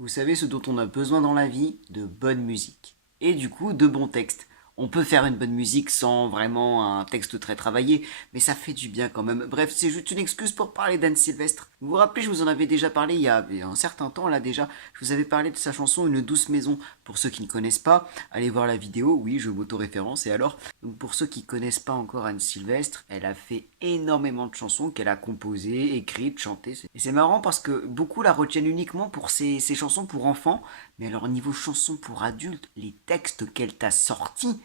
Vous savez ce dont on a besoin dans la vie? De bonne musique. Et du coup, de bons textes. On peut faire une bonne musique sans vraiment un texte très travaillé, mais ça fait du bien quand même. Bref, c'est juste une excuse pour parler d'Anne Sylvestre. Vous vous rappelez, je vous en avais déjà parlé il y a un certain temps là déjà. Je vous avais parlé de sa chanson Une douce maison. Pour ceux qui ne connaissent pas, allez voir la vidéo. Oui, je m'auto-référence. Et alors, donc pour ceux qui connaissent pas encore Anne Sylvestre, elle a fait énormément de chansons qu'elle a composées, écrites, chantées. Et c'est marrant parce que beaucoup la retiennent uniquement pour ses chansons pour enfants, mais alors niveau chansons pour adultes, les textes qu'elle t'a sortis,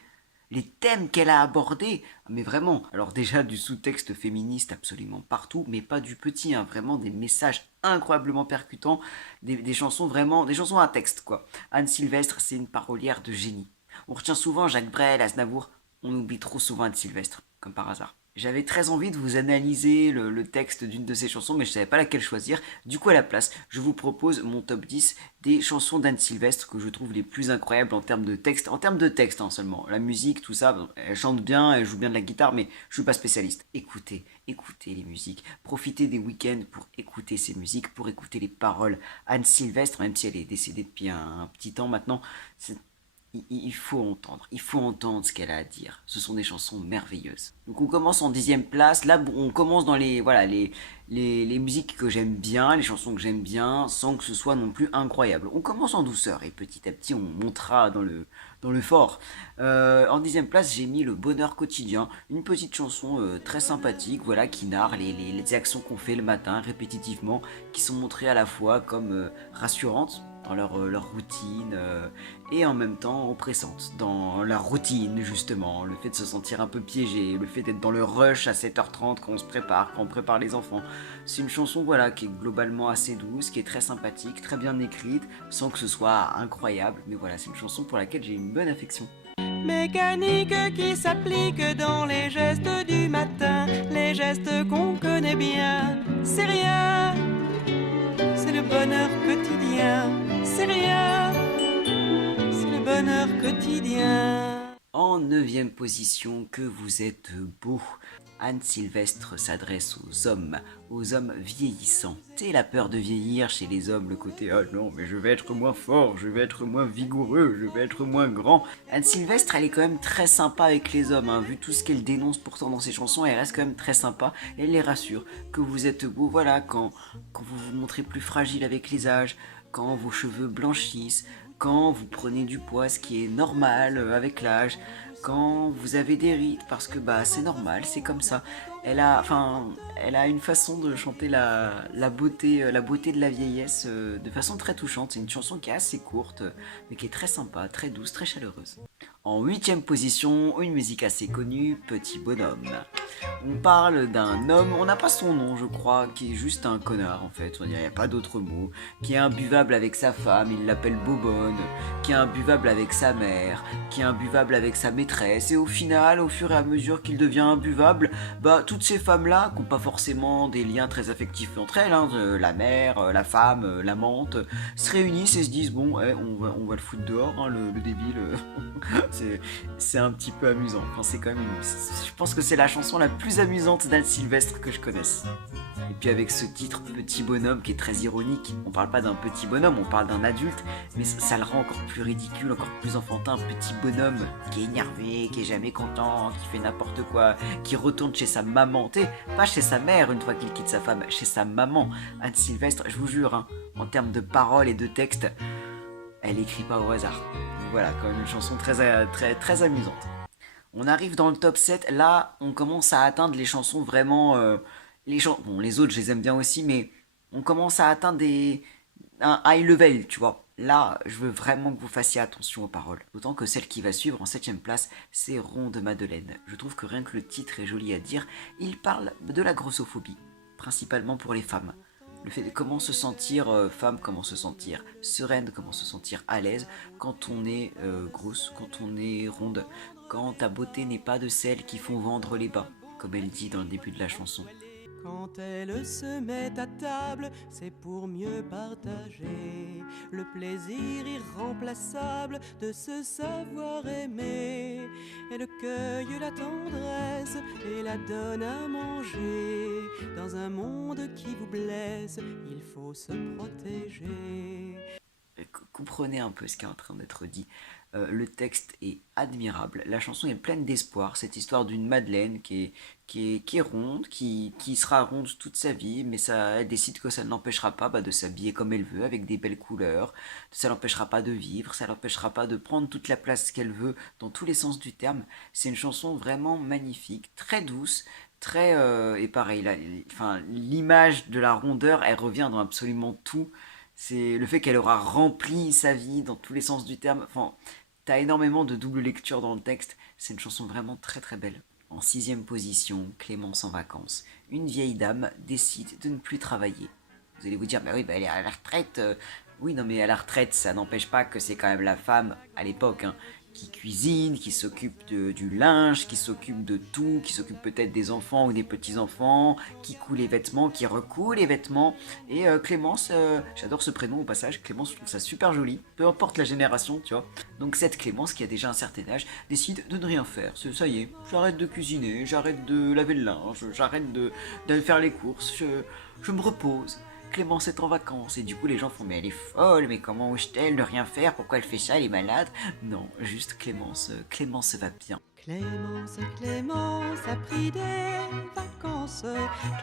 les thèmes qu'elle a abordés, mais vraiment, alors déjà du sous-texte féministe absolument partout, mais pas du petit, hein, vraiment des messages incroyablement percutants, des chansons vraiment, des chansons à texte quoi. Anne Sylvestre, c'est une parolière de génie. On retient souvent Jacques Brel, Aznavour, on oublie trop souvent Anne Sylvestre, comme par hasard. J'avais très envie de vous analyser le texte d'une de ces chansons, mais je savais pas laquelle choisir. Du coup, à la place, je vous propose mon top 10 des chansons d'Anne Sylvestre que je trouve les plus incroyables en termes de texte hein, seulement. La musique, tout ça, bon, elle chante bien, elle joue bien de la guitare, mais je suis pas spécialiste. Écoutez, écoutez les musiques. Profitez des week-ends pour écouter ces musiques, pour écouter les paroles. Anne Sylvestre, même si elle est décédée depuis un petit temps maintenant, il faut entendre ce qu'elle a à dire. Ce sont des chansons merveilleuses. Donc on commence en 10e place. Là, on commence dans les musiques que j'aime bien, les chansons que j'aime bien, sans que ce soit non plus incroyable. On commence en douceur et petit à petit on montera dans le fort. En 10e place, j'ai mis Le Bonheur Quotidien, une petite chanson très sympathique, voilà, qui narre les actions qu'on fait le matin répétitivement, qui sont montrées à la fois comme rassurantes dans leur routine et en même temps oppressantes dans leur routine justement, le fait de se sentir un peu piégé, le fait d'être dans le rush à 7h30 quand on se prépare, quand on prépare les enfants. C'est une chanson voilà qui est globalement assez douce, qui est très sympathique, très bien écrite, sans que ce soit incroyable, mais voilà, c'est une chanson pour laquelle j'ai une bonne affection. Mécanique qui s'applique dans les gestes du matin, les gestes qu'on connaît bien. C'est rien, c'est le bonheur quotidien. C'est rien, c'est le bonheur quotidien. En 9e position, que vous êtes beau. Anne Sylvestre s'adresse aux hommes vieillissants. C'est la peur de vieillir chez les hommes, le côté oh non, mais je vais être moins fort, je vais être moins vigoureux, je vais être moins grand. Anne Sylvestre, elle est quand même très sympa avec les hommes, hein. Vu tout ce qu'elle dénonce pourtant dans ses chansons, elle reste quand même très sympa. Elle les rassure que vous êtes beau, voilà, quand vous vous montrez plus fragile avec les âges, quand vos cheveux blanchissent, quand vous prenez du poids, ce qui est normal avec l'âge, quand vous avez des rides, parce que bah c'est normal, c'est comme ça. Elle a une façon de chanter la beauté de la vieillesse de façon très touchante. C'est une chanson qui est assez courte, mais qui est très sympa, très douce, très chaleureuse. En 8e position, une musique assez connue, Petit Bonhomme. On parle d'un homme, on n'a pas son nom je crois, qui est juste un connard en fait, il n'y a pas d'autre mot, qui est imbuvable avec sa femme, il l'appelle Bobonne, qui est imbuvable avec sa mère, qui est imbuvable avec sa maîtresse, et au final, au fur et à mesure qu'il devient imbuvable, bah toutes ces femmes-là, qui n'ont pas forcément des liens très affectifs entre elles, hein, la mère, la femme, l'amante, se réunissent et se disent bon, on va le foutre dehors, hein, le débile, c'est un petit peu amusant. Enfin, c'est quand même je pense que c'est la chanson la plus amusante d'Anne Sylvestre que je connaisse. Et puis avec ce titre Petit Bonhomme qui est très ironique, on parle pas d'un petit bonhomme, on parle d'un adulte, mais ça le rend encore plus ridicule, encore plus enfantin, un petit bonhomme qui est énervé, qui est jamais content, qui fait n'importe quoi, qui retourne chez sa maman, tu sais, pas chez sa mère une fois qu'il quitte sa femme, chez sa maman. Anne Sylvestre, je vous jure, hein, en termes de paroles et de textes, elle écrit pas au hasard. Donc voilà, quand même une chanson très amusante. On arrive dans le top 7. Là on commence à atteindre les chansons vraiment... bon, les autres je les aime bien aussi, mais on commence à atteindre un high level, tu vois. Là, je veux vraiment que vous fassiez attention aux paroles. D'autant que celle qui va suivre en 7e place, c'est Ronde Madeleine. Je trouve que rien que le titre est joli à dire. Il parle de la grossophobie, principalement pour les femmes. Le fait de comment se sentir femme, comment se sentir sereine, comment se sentir à l'aise quand on est grosse, quand on est ronde, quand ta beauté n'est pas de celles qui font vendre les bas, comme elle dit dans le début de la chanson. Quand elle se met à table, c'est pour mieux partager le plaisir irremplaçable de se savoir aimer. Elle cueille la tendresse et la donne à manger. Dans un monde qui vous blesse, il faut se protéger. comprenez un peu ce qui est en train d'être dit. Le texte est admirable, la chanson est pleine d'espoir, cette histoire d'une Madeleine qui est ronde, qui sera ronde toute sa vie, mais elle décide que ça ne l'empêchera pas de s'habiller comme elle veut, avec des belles couleurs, ça l'empêchera pas de vivre, ça l'empêchera pas de prendre toute la place qu'elle veut, dans tous les sens du terme. C'est une chanson vraiment magnifique, très douce, très... et pareil, l'image de la rondeur, elle revient dans absolument tout. C'est le fait qu'elle aura rempli sa vie dans tous les sens du terme. Enfin, t'as énormément de double lecture dans le texte. C'est une chanson vraiment très très belle. En sixième position, Clémence en vacances. Une vieille dame décide de ne plus travailler. Vous allez vous dire, bah oui, elle est à la retraite. Oui, non, mais à la retraite, ça n'empêche pas que c'est quand même la femme, à l'époque, hein, qui cuisine, qui s'occupe du linge, qui s'occupe de tout, qui s'occupe peut-être des enfants ou des petits-enfants, qui coud les vêtements, qui recoud les vêtements. Et Clémence, j'adore ce prénom au passage, Clémence, je trouve ça super joli, peu importe la génération, tu vois. Donc cette Clémence, qui a déjà un certain âge, décide de ne rien faire. Ça y est, j'arrête de cuisiner, j'arrête de laver le linge, j'arrête de faire les courses, je me repose. Clémence est en vacances, et du coup les gens font mais elle est folle, mais comment ose-t-elle de rien faire, pourquoi elle fait ça, elle est malade? Non, juste Clémence va bien. Clémence a pris des vacances.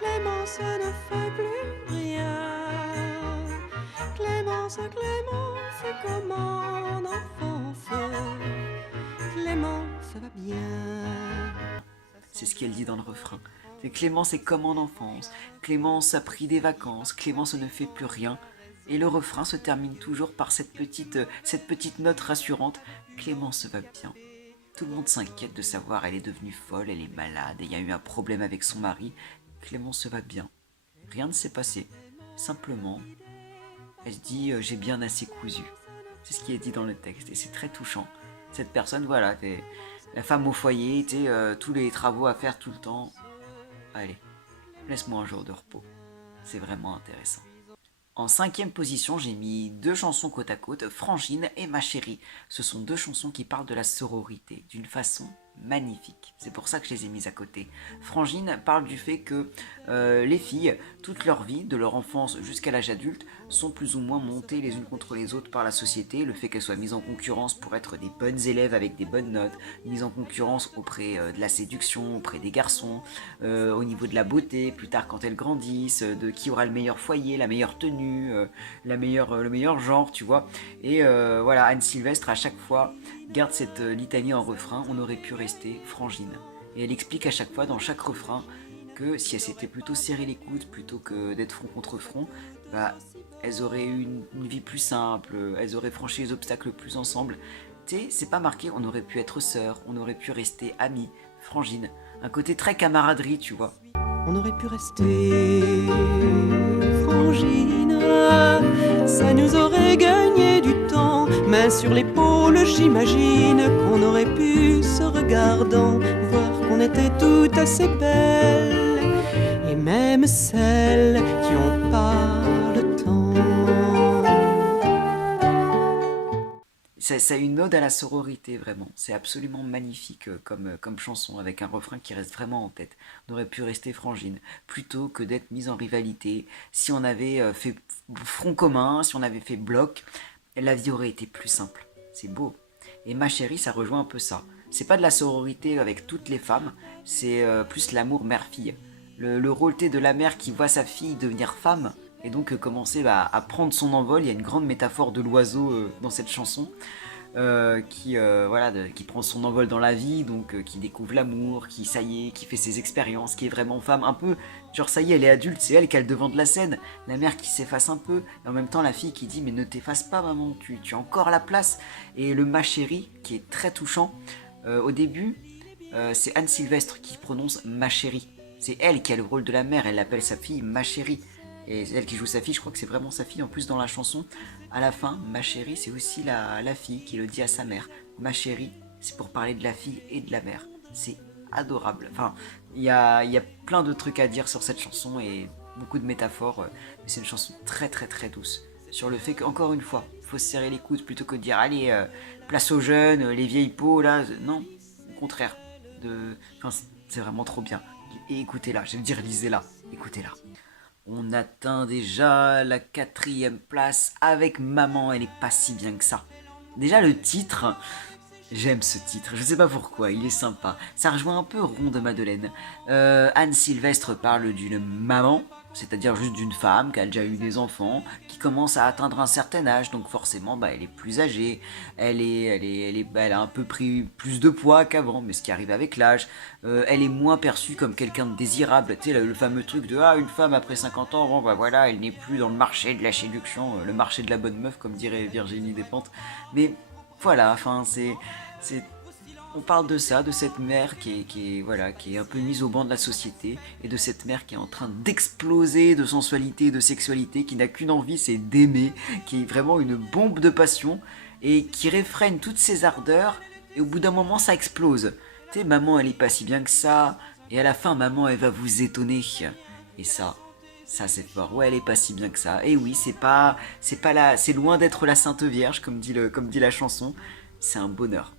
Clémence ne fait plus rien. Clémence est comme en enfance. Clémence va bien. C'est ce qu'elle dit dans le refrain. C'est Clémence est comme en enfance, Clémence a pris des vacances, Clémence ne fait plus rien. Et le refrain se termine toujours par cette petite note rassurante, Clémence va bien. Tout le monde s'inquiète de savoir elle est devenue folle, elle est malade, et il y a eu un problème avec son mari. Clémence va bien. Rien ne s'est passé. Simplement, elle se dit j'ai bien assez cousu. C'est ce qui est dit dans le texte et c'est très touchant. Cette personne, voilà, la femme au foyer, tous les travaux à faire tout le temps. Allez, laisse-moi un jour de repos. C'est vraiment intéressant. En cinquième position, j'ai mis deux chansons côte à côte, Frangine et Ma Chérie. Ce sont deux chansons qui parlent de la sororité d'une façon magnifique. C'est pour ça que je les ai mises à côté. Frangine parle du fait que les filles, toute leur vie, de leur enfance jusqu'à l'âge adulte, sont plus ou moins montées les unes contre les autres par la société. Le fait qu'elles soient mises en concurrence pour être des bonnes élèves avec des bonnes notes, mises en concurrence auprès de la séduction, auprès des garçons, au niveau de la beauté, plus tard quand elles grandissent, de qui aura le meilleur foyer, la meilleure tenue, le meilleur genre, tu vois. Et voilà, Anne Sylvestre à chaque fois garde cette litanie en refrain, on aurait pu rester Frangine. Et elle explique à chaque fois dans chaque refrain que si elles s'étaient plutôt serré les coudes plutôt que d'être front contre front, elles auraient eu une vie plus simple, elles auraient franchi les obstacles plus ensemble. Tu sais, c'est pas marqué, on aurait pu être sœurs, on aurait pu rester amis, Frangine. Un côté très camaraderie, tu vois. On aurait pu rester Frangine, ça nous aurait gagné du temps. Main sur l'épaule, j'imagine qu'on aurait pu, se regardant, voir qu'on était toutes assez belles. Et même celles qui ont pas le temps. C'est une ode à la sororité, vraiment. C'est absolument magnifique comme chanson, avec un refrain qui reste vraiment en tête. On aurait pu rester Frangine, plutôt que d'être mise en rivalité. Si on avait fait front commun, si on avait fait bloc, la vie aurait été plus simple. C'est beau. Et Ma Chérie, ça rejoint un peu ça. C'est pas de la sororité avec toutes les femmes, c'est plus l'amour mère-fille. Le rôle de la mère qui voit sa fille devenir femme, et donc commencer à prendre son envol. Il y a une grande métaphore de l'oiseau dans cette chanson, qui prend son envol dans la vie, donc qui découvre l'amour, qui ça y est, qui fait ses expériences, qui est vraiment femme, un peu genre ça y est, elle est adulte, c'est elle qui a le devant de la scène. La mère qui s'efface un peu, et en même temps la fille qui dit mais ne t'efface pas maman, tu as encore la place. Et le Ma Chérie qui est très touchant. Au début, c'est Anne Sylvestre qui prononce Ma Chérie. C'est elle qui a le rôle de la mère, elle appelle sa fille Ma Chérie. Et c'est elle qui joue sa fille, je crois que c'est vraiment sa fille en plus dans la chanson. À la fin, Ma Chérie, c'est aussi la fille qui le dit à sa mère. Ma Chérie, c'est pour parler de la fille et de la mère. C'est adorable. Enfin, il y a plein de trucs à dire sur cette chanson et beaucoup de métaphores. Mais c'est une chanson très très très douce. Sur le fait qu'encore une fois, il faut se serrer les coudes plutôt que de dire allez, place aux jeunes, les vieilles peaux, là. Non, au contraire. Enfin, c'est vraiment trop bien. Et écoutez-la, je vais dire lisez-la, écoutez-la. On atteint déjà la 4e place avec Maman, elle est pas si bien que ça. Déjà le titre, j'aime ce titre, je sais pas pourquoi, il est sympa. Ça rejoint un peu Ronde Madeleine. Anne Sylvestre parle d'une maman, c'est-à-dire juste d'une femme qui a déjà eu des enfants, qui commence à atteindre un certain âge, donc forcément elle est plus âgée, elle a un peu pris plus de poids qu'avant, mais ce qui arrive avec l'âge. Elle est moins perçue comme quelqu'un de désirable, tu sais le fameux truc de une femme après 50 ans, bon voilà, elle n'est plus dans le marché de la séduction, le marché de la bonne meuf comme dirait Virginie Despentes. Mais voilà, enfin c'est on parle de ça, de cette mère qui est un peu mise au banc de la société, et de cette mère qui est en train d'exploser de sensualité et de sexualité, qui n'a qu'une envie, c'est d'aimer, qui est vraiment une bombe de passion, et qui réfrène toutes ses ardeurs, et au bout d'un moment ça explose. Tu sais, maman elle est pas si bien que ça, et à la fin maman elle va vous étonner. Et ça c'est fort. Ouais, elle est pas si bien que ça. Et oui, c'est loin d'être la Sainte Vierge comme dit la chanson. C'est un bonheur.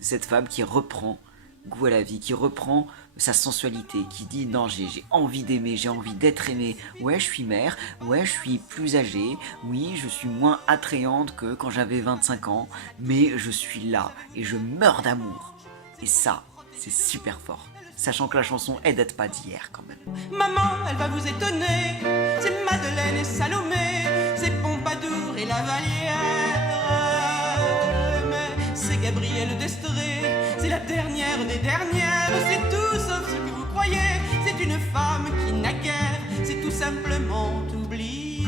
Cette femme qui reprend goût à la vie, qui reprend sa sensualité, qui dit non, j'ai envie d'aimer, j'ai envie d'être aimée. Ouais, je suis mère, ouais, je suis plus âgée, oui, je suis moins attrayante que quand j'avais 25 ans, mais je suis là et je meurs d'amour. Et ça, c'est super fort. Sachant que la chanson, elle date pas d'hier quand même. Maman, elle va vous étonner. C'est Madeleine et Salomé, c'est Pompadour et Lavalière. Mais c'est Gabrielle d'Estrée, c'est la dernière des dernières. C'est tout sauf ce que vous croyez. C'est une femme qui n'a guère, c'est tout simplement oublié.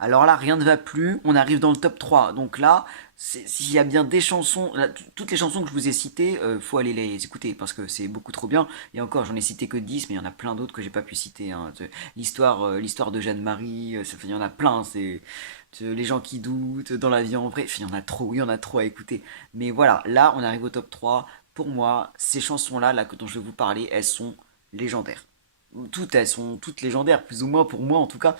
Alors là, rien ne va plus, on arrive dans le top 3. Donc là, s'il y a bien des chansons, là, toutes les chansons que je vous ai citées, faut aller les écouter parce que c'est beaucoup trop bien. Et encore, j'en ai cité que 10, mais il y en a plein d'autres que j'ai pas pu citer. Hein. L'histoire de Jeanne-Marie, il y en a plein. Les gens qui doutent, dans l'avion, bref, il y en a trop à écouter. Mais voilà, là, on arrive au top 3. Pour moi, ces chansons-là, dont je vais vous parler, elles sont légendaires. Elles sont toutes légendaires, plus ou moins pour moi en tout cas.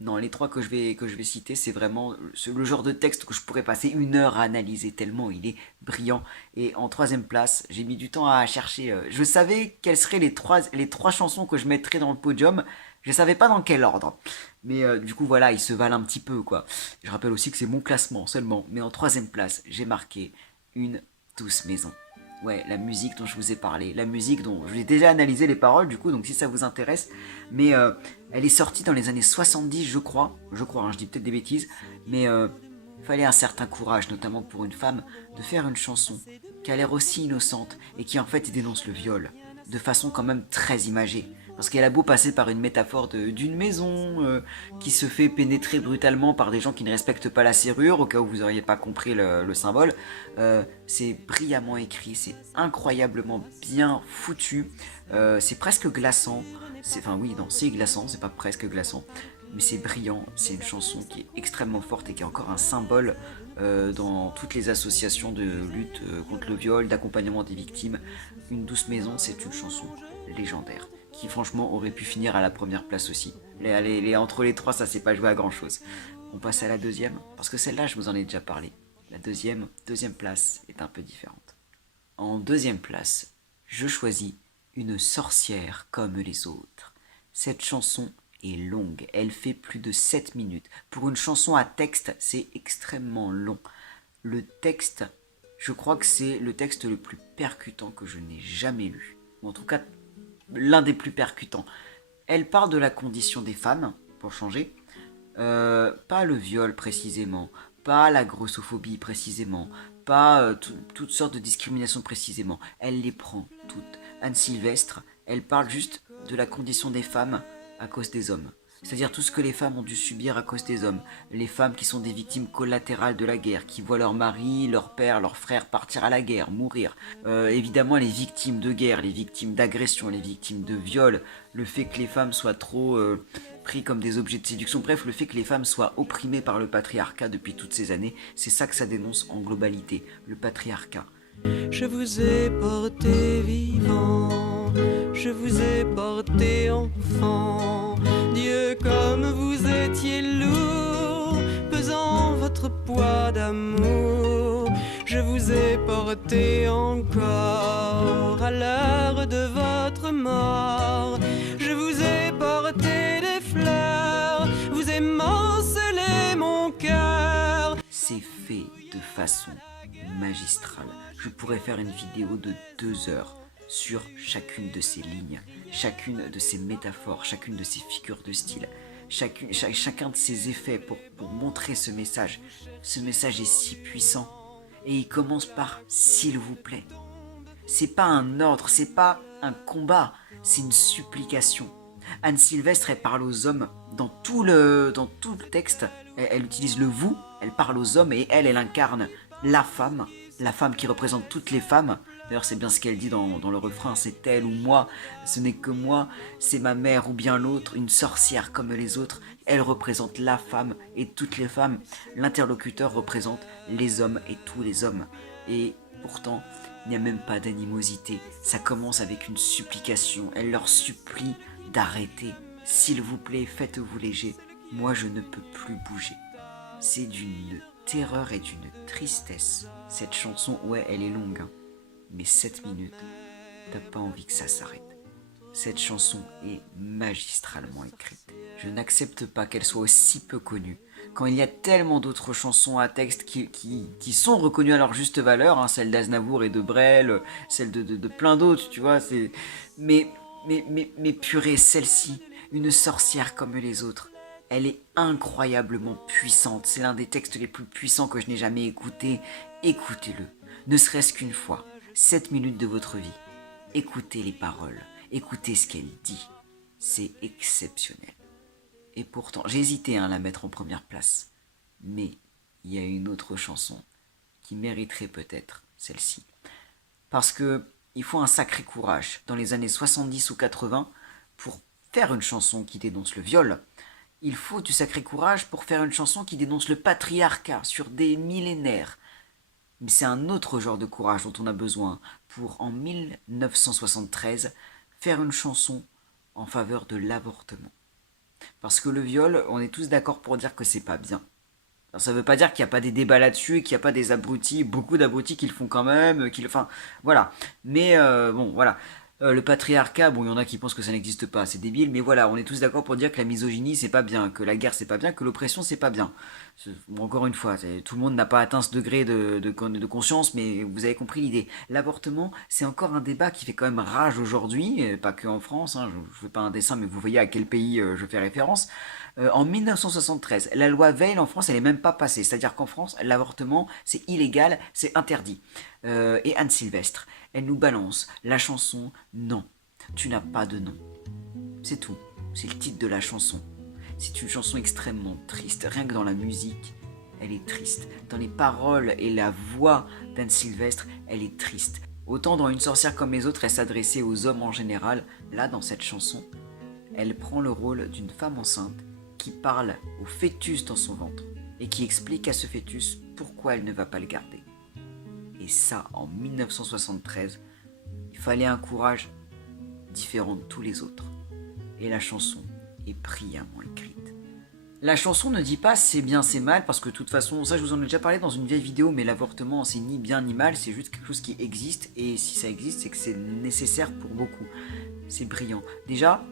Non, les trois que je vais citer, c'est vraiment le genre de texte que je pourrais passer 1 heure à analyser tellement il est brillant. Et en 3e place, j'ai mis du temps à chercher. Je savais quelles seraient les trois chansons que je mettrais dans le podium. Je savais pas dans quel ordre. Mais du coup, voilà, ils se valent un petit peu, quoi. Je rappelle aussi que c'est mon classement seulement. Mais en 3e place, j'ai marqué Une douce maison. Ouais, la musique dont je vous ai parlé, la musique dont je vous ai déjà analysé les paroles du coup, donc si ça vous intéresse, mais elle est sortie dans les années 70 je crois, hein, je dis peut-être des bêtises, mais fallait un certain courage, notamment pour une femme, de faire une chanson qui a l'air aussi innocente et qui en fait dénonce le viol, de façon quand même très imagée. Parce qu'elle a beau passer par une métaphore d'une maison qui se fait pénétrer brutalement par des gens qui ne respectent pas la serrure, au cas où vous n'auriez pas compris le symbole, c'est brillamment écrit, c'est incroyablement bien foutu, c'est presque glaçant, c'est glaçant, c'est pas presque glaçant, mais c'est brillant, c'est une chanson qui est extrêmement forte et qui est encore un symbole dans toutes les associations de lutte contre le viol, d'accompagnement des victimes. Une douce maison, c'est une chanson légendaire qui franchement aurait pu finir à la 1re place aussi. Entre les trois, ça s'est pas joué à grand chose. On passe à la 2e, parce que celle-là, je vous en ai déjà parlé. La deuxième place est un peu différente. En 2e place, je choisis Une sorcière comme les autres. Cette chanson est longue, elle fait plus de 7 minutes. Pour une chanson à texte, c'est extrêmement long. Le texte, je crois que c'est le texte le plus percutant que je n'ai jamais lu. Ou en tout cas, l'un des plus percutants. Elle parle de la condition des femmes, pour changer. Pas le viol précisément, pas la grossophobie précisément, pas toutes sortes de discriminations précisément. Elle les prend toutes. Anne Sylvestre, elle parle juste de la condition des femmes à cause des hommes. C'est-à-dire tout ce que les femmes ont dû subir à cause des hommes. Les femmes qui sont des victimes collatérales de la guerre, qui voient leur mari, leur père, leur frère partir à la guerre, mourir. Évidemment les victimes de guerre, les victimes d'agression, les victimes de viol. Le fait que les femmes soient trop pris comme des objets de séduction. Bref, le fait que les femmes soient opprimées par le patriarcat depuis toutes ces années. C'est ça que ça dénonce en globalité, le patriarcat. Je vous ai porté vivant, je vous ai porté enfant. Dieu, comme vous étiez lourd, pesant votre poids d'amour. Je vous ai porté encore à l'heure de votre mort. Je vous ai porté de c'est fait de façon magistrale. Je pourrais faire une vidéo de 2 heures sur chacune de ces lignes, chacune de ces métaphores, chacune de ces figures de style, chacun de ces effets pour montrer ce message. Ce message est si puissant. Et il commence par « s'il vous plaît ». C'est pas un ordre, c'est pas un combat, c'est une supplication. Anne Sylvestre, elle parle aux hommes dans tout le texte. Elle utilise le vous, elle parle aux hommes et elle incarne la femme qui représente toutes les femmes. D'ailleurs, c'est bien ce qu'elle dit dans le refrain, c'est elle ou moi, ce n'est que moi, c'est ma mère ou bien l'autre, une sorcière comme les autres. Elle représente la femme et toutes les femmes. L'interlocuteur représente les hommes et tous les hommes. Et pourtant, il n'y a même pas d'animosité. Ça commence avec une supplication. Elle leur supplie d'arrêter. S'il vous plaît, faites-vous léger. Moi, je ne peux plus bouger. C'est d'une terreur et d'une tristesse. Cette chanson, ouais, elle est longue, hein. Mais 7 minutes, t'as pas envie que ça s'arrête. Cette chanson est magistralement écrite. Je n'accepte pas qu'elle soit aussi peu connue. Quand il y a tellement d'autres chansons à texte qui sont reconnues à leur juste valeur, hein, celle d'Aznavour et de Brel, celle de plein d'autres, tu vois, c'est... Mais purée, celle-ci, une sorcière comme les autres, elle est incroyablement puissante. C'est l'un des textes les plus puissants que je n'ai jamais écouté. Écoutez-le, ne serait-ce qu'une fois. 7 minutes de votre vie. Écoutez les paroles, écoutez ce qu'elle dit. C'est exceptionnel. Et pourtant, j'ai hésité à la mettre en première place. Mais il y a une autre chanson qui mériterait peut-être celle-ci. Parce que il faut un sacré courage dans les années 70 ou 80 pour faire une chanson qui dénonce le viol. Il faut du sacré courage pour faire une chanson qui dénonce le patriarcat sur des millénaires. Mais c'est un autre genre de courage dont on a besoin pour, en 1973, faire une chanson en faveur de l'avortement. Parce que le viol, on est tous d'accord pour dire que c'est pas bien. Alors ça veut pas dire qu'il n'y a pas des débats là-dessus, qu'il n'y a pas des abrutis, beaucoup d'abrutis qui le font quand même, enfin, voilà. Mais bon, voilà. Le patriarcat, bon, il y en a qui pensent que ça n'existe pas, c'est débile, mais voilà, on est tous d'accord pour dire que la misogynie c'est pas bien, que la guerre c'est pas bien, que l'oppression c'est pas bien. Bon, encore une fois, tout le monde n'a pas atteint ce degré de conscience, mais vous avez compris l'idée. L'avortement, c'est encore un débat qui fait quand même rage aujourd'hui, pas que en France, hein, je fais pas un dessin, mais vous voyez à quel pays je fais référence. En 1973, la loi Veil en France, elle est même pas passée, c'est-à-dire qu'en France, l'avortement c'est illégal, c'est interdit. Et Anne Sylvestre, elle nous balance la chanson « Non, tu n'as pas de nom ». C'est tout, c'est le titre de la chanson. C'est une chanson extrêmement triste, rien que dans la musique, elle est triste. Dans les paroles et la voix d'Anne Sylvestre, elle est triste. Autant dans Une sorcière comme les autres, elle s'adressait aux hommes en général, là dans cette chanson, elle prend le rôle d'une femme enceinte qui parle au fœtus dans son ventre et qui explique à ce fœtus pourquoi elle ne va pas le garder. Et ça, en 1973, il fallait un courage différent de tous les autres. Et la chanson est brillamment écrite. La chanson ne dit pas c'est bien, c'est mal, parce que de toute façon, ça je vous en ai déjà parlé dans une vieille vidéo, mais l'avortement c'est ni bien ni mal, c'est juste quelque chose qui existe, et si ça existe, c'est que c'est nécessaire pour beaucoup. C'est brillant. Déjà,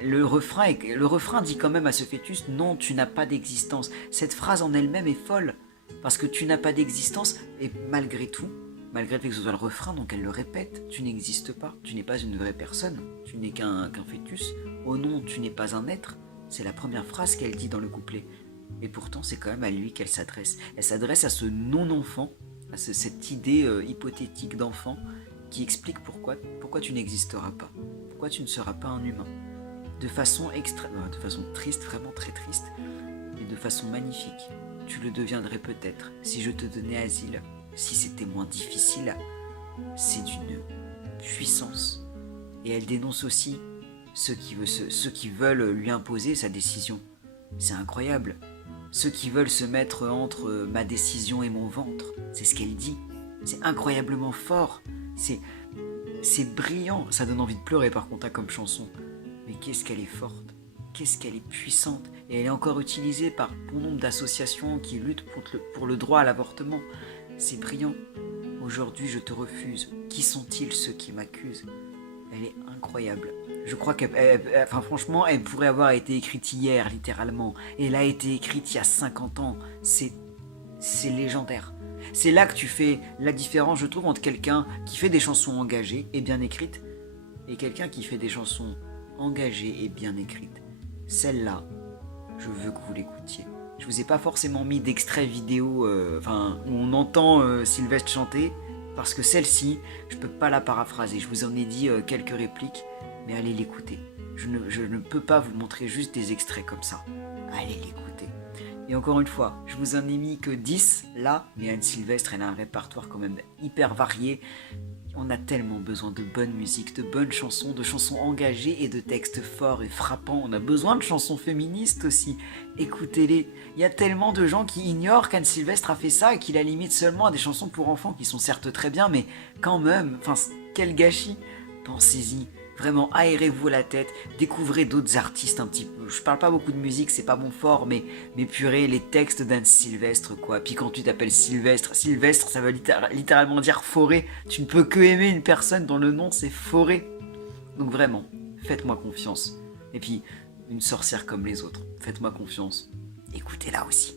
le refrain dit quand même à ce fœtus « Non, tu n'as pas d'existence ». Cette phrase en elle-même est folle, parce que tu n'as pas d'existence, et malgré tout, malgré le fait que ce soit le refrain, donc elle le répète, tu n'existes pas, tu n'es pas une vraie personne, tu n'es qu'un fœtus, oh non, tu n'es pas un être, c'est la première phrase qu'elle dit dans le couplet. Et pourtant, c'est quand même à lui qu'elle s'adresse. Elle s'adresse à ce non-enfant, à cette idée hypothétique d'enfant, qui explique pourquoi tu n'existeras pas, pourquoi tu ne seras pas un humain. De façon triste, vraiment très triste, mais de façon magnifique. Tu le deviendrais peut-être si je te donnais asile, si c'était moins difficile. C'est d'une puissance. Et elle dénonce aussi ceux qui veulent lui imposer sa décision. C'est incroyable. Ceux qui veulent se mettre entre ma décision et mon ventre. C'est ce qu'elle dit. C'est incroyablement fort. C'est brillant. Ça donne envie de pleurer par contre comme chanson. Mais qu'est-ce qu'elle est forte. Qu'est-ce qu'elle est puissante. Et elle est encore utilisée par bon nombre d'associations qui luttent pour le droit à l'avortement. C'est brillant. Aujourd'hui, je te refuse. Qui sont-ils ceux qui m'accusent? Elle est incroyable. Je crois franchement, elle pourrait avoir été écrite hier, littéralement. Elle a été écrite il y a 50 ans. C'est c'est légendaire. C'est là que tu fais la différence, je trouve, entre quelqu'un qui fait des chansons engagées et bien écrites et quelqu'un qui fait des chansons engagées et bien écrites. Celle-là, je veux que vous l'écoutiez. Je vous ai pas forcément mis d'extrait vidéo où on entend Sylvestre chanter, parce que celle-ci, je peux pas la paraphraser. Je vous en ai dit quelques répliques, mais allez l'écouter. Je ne peux pas vous montrer juste des extraits comme ça. Allez l'écouter. Et encore une fois, je vous en ai mis que 10 là, mais Anne Sylvestre, elle a un répertoire quand même hyper varié. On a tellement besoin de bonne musique, de bonnes chansons, de chansons engagées et de textes forts et frappants. On a besoin de chansons féministes aussi. Écoutez-les. Il y a tellement de gens qui ignorent qu'Anne Sylvestre a fait ça et qu'il la limite seulement à des chansons pour enfants qui sont certes très bien, mais quand même, quel gâchis. Pensez-y. Vraiment, aérez-vous la tête, découvrez d'autres artistes un petit peu. Je parle pas beaucoup de musique, c'est pas mon fort, mais purée, les textes d'Anne Sylvestre, quoi. Puis quand tu t'appelles Sylvestre, Sylvestre, ça veut littéralement dire forêt. Tu ne peux que aimer une personne dont le nom c'est forêt. Donc vraiment, faites-moi confiance. Et puis, une sorcière comme les autres, faites-moi confiance. Écoutez-la aussi.